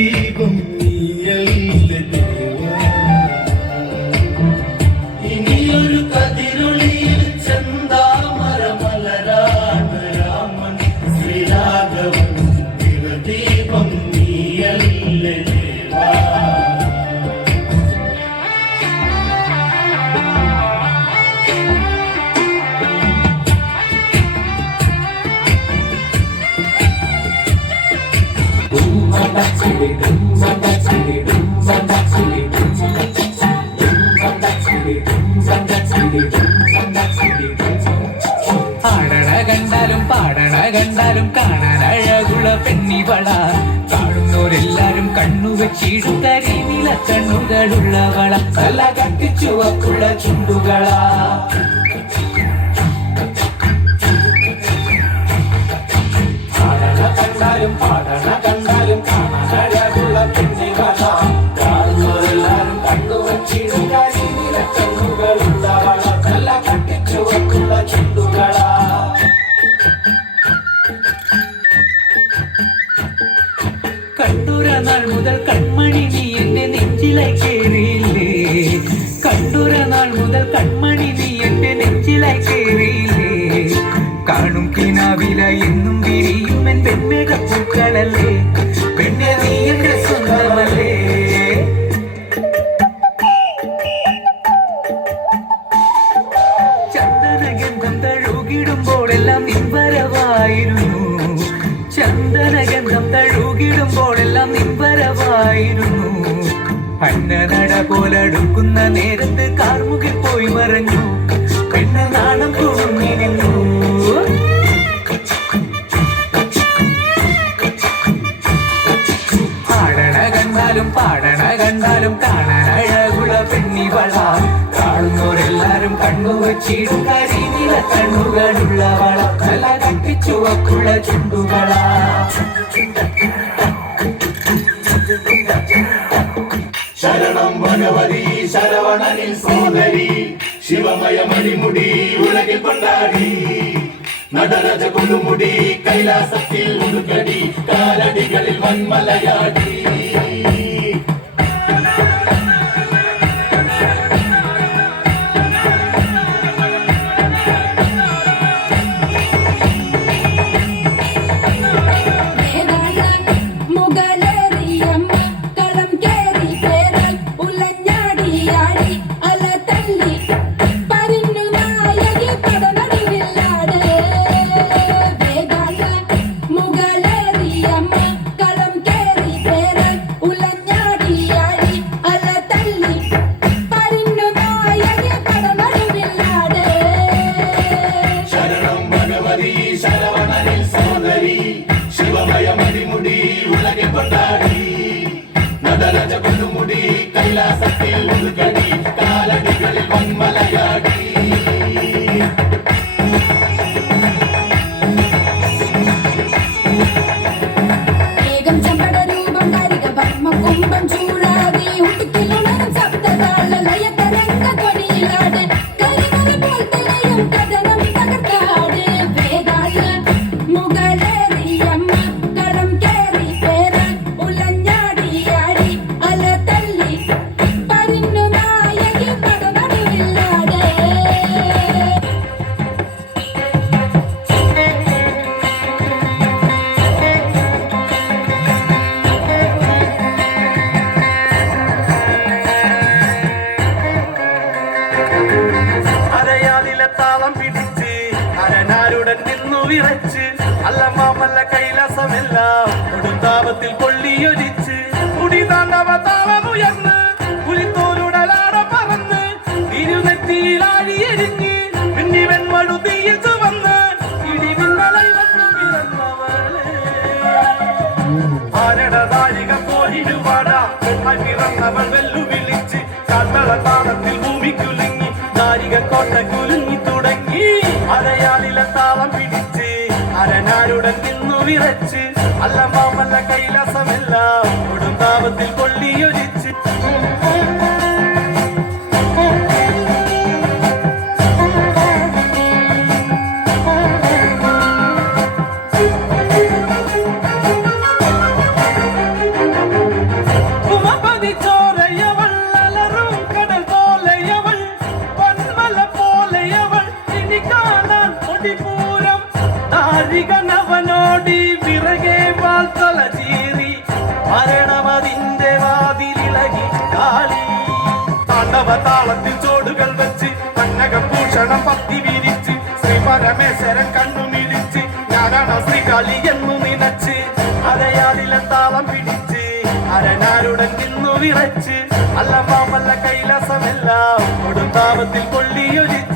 ദീപം നീയല്ല ദേവാ, ഇനിയൊരു കതിരൊളിയിൽ ചെന്താമര മലരാണ് രാമൻ ശ്രീരാഘവൻ. ദീപം നീയല്ല ദേവാ. ആടണ കണ്ടാലും പാടണ കണ്ടാലും കാണാൻ അഴകുള്ള പെണ്ണിവള. കാണുന്നോരെല്ലാരും കണ്ണുവെച്ചിടും കരിനില കണ്ണുകളുള്ളവള. തല കട്ടിച്ചുവപ്പുള്ള ചുണ്ടുകളാ. ആടണ കണ്ടാലും പാടണ കണ്ടാലും കാണാൻ അഴകുള്ള പെണ്ണിവള. കാണുന്നോരെല്ലാരും കണ്ണുവെച്ചിടും കരിനില കണ്ണുകളുള്ളവള. തല കട്ടിച്ചുവപ്പുള്ള ചുണ്ടുകളാ. കണ്ടൂര നാൾ മുതൽ കൺമണി നീ എന്റെ നെഞ്ചിലായി കേറിയില്ലേ. കണ്ടൂര നാൾ മുതൽ കൺമണി നീ എന്റെ നെഞ്ചിലായി കേറിയില്ലേ. കാണും കിനാവില എന്നും വിരിയും എൻ പെൺമേഘ പൂക്കളല്ലേ. പെണ്ണെ നീ എന്റെ സ്വന്തമല്ലേ. ചന്ദനഗന്ധം തഴുകിടുമ്പോഴെല്ലാം നിൻവരവായിരുന്നു. ചന്ദനഗന്ധം തഴുകിടുമ്പോഴെല്ലാം നിൻവരവായിരുന്നു. അന്നനട പോലടുക്കുന്ന നേരത്ത് കാർമുകിൽ പോയി മറഞ്ഞു. പെണ്ണ നാണം കുണുങ്ങി നിന്നു. ആടണ കണ്ടാലും പാടണ കണ്ടാലും കാണാൻ അഴകുള്ള പെണ്ണിവള. കാണുന്നോരെല്ലാരും കണ്ണുവച്ചിടും കരിനില കണ്ണുകളുള്ളവള. തല കട്ടിച്ചുവക്കുള്ള ചുണ്ടുകളാ. ശരണം ഭഗവതി ശരവണനിൽ സോദരി, ശിവമയ മണിമുടി ഉലകിൽ കൊണ്ടാടി. നടരജ കൊടുമുടി കൈലാസത്തിൽ ഉടുക്കടി, കാലടികളിൽ വന്മലയാടി. ശരവണനിൽ സോദരി, ശിവമയ മണിമുടി ഉലകിൽ കൊണ്ടാടി. നടരജ കൊടുമുടി കൈലാസത്തിൽ ഉടുക്കടി, കാലടികളിൽ വന്മലയാടി. വേഗം ചമ്പട രൂപം കാരിക പത്മ കുംഭം ചൂടാതെ ഉടുക്കിലുണരും ശബ്ദതാള ലയതരംഗ ധ്വനിയിലാട്. കരിമല പോൽ തെളിയും കഥനം തകർത്താട്. വേദാള മുകളേറിയമ്മ കളം കേറി പേരാൻ ഉലഞ്ഞാടിയാടി. അല തല്ലി പരിന്നു നായകി പടനടുവില്ലാട്. അരയാലിലെ താളം പിടിച്ച് അരനാരുടൻ നിന്നു വിറച്ച്, അല്ലമാമല്ല കൈലാസമെല്ലാം കൊടുത്താപത്തിൽ കൊള്ളിയൊലിച്ച്. കുടിതാണ്ടവ താളമുയർന്ന് പുലിത്തോലുടലാട പറന്ന്, ഇരുനെറ്റിയിലാഴിയെരിഞ്ഞ് പിന്നിവൻ മടുതിയിൽ ചുവന്ന്, ഇടിമിന്നലായി വന്നു പിറന്നവളെ. ആരടതാരിക പോയിടുവാടാ പെണ്ണായി പിറന്നവൾ വെല്ലുവിളിച്ച്. കാത്തള താളത്തിൽ ഭൂമിക്കുലുങ്ങി നാരിക കോട്ട കുലുങ്ങി തുടങ്ങി. അരയാലിലെ താളം പിടിച്ച് അരനാരുടൻ നിന്നു വിറച്ച്, അല്ലമാമല്ല കൈലാസമെല്ലാം കൊടുത്താപത്തിൽ കൊള്ളിയൊലിച്ച്. താളത്തിൽ ചോടുകൾ വെച്ച് കന്നകഭൂഷണം പത്തി വിരിച്ച് ശ്രീ പരമേശ്വരൻ കണ്ണുമിഴിച്ച് ഞാനാണ് ശ്രീകാളി എന്നു നിനച്ച് അരയാലിലെ താളം പിടിച്ച് അരനാരുടൻ നിന്നു വിറച്ച് അല്ല മാമല്ല കൈലാസമെല്ലാം കൊടുത്താപത്തിൽ കൊള്ളിയൊലിച്ച്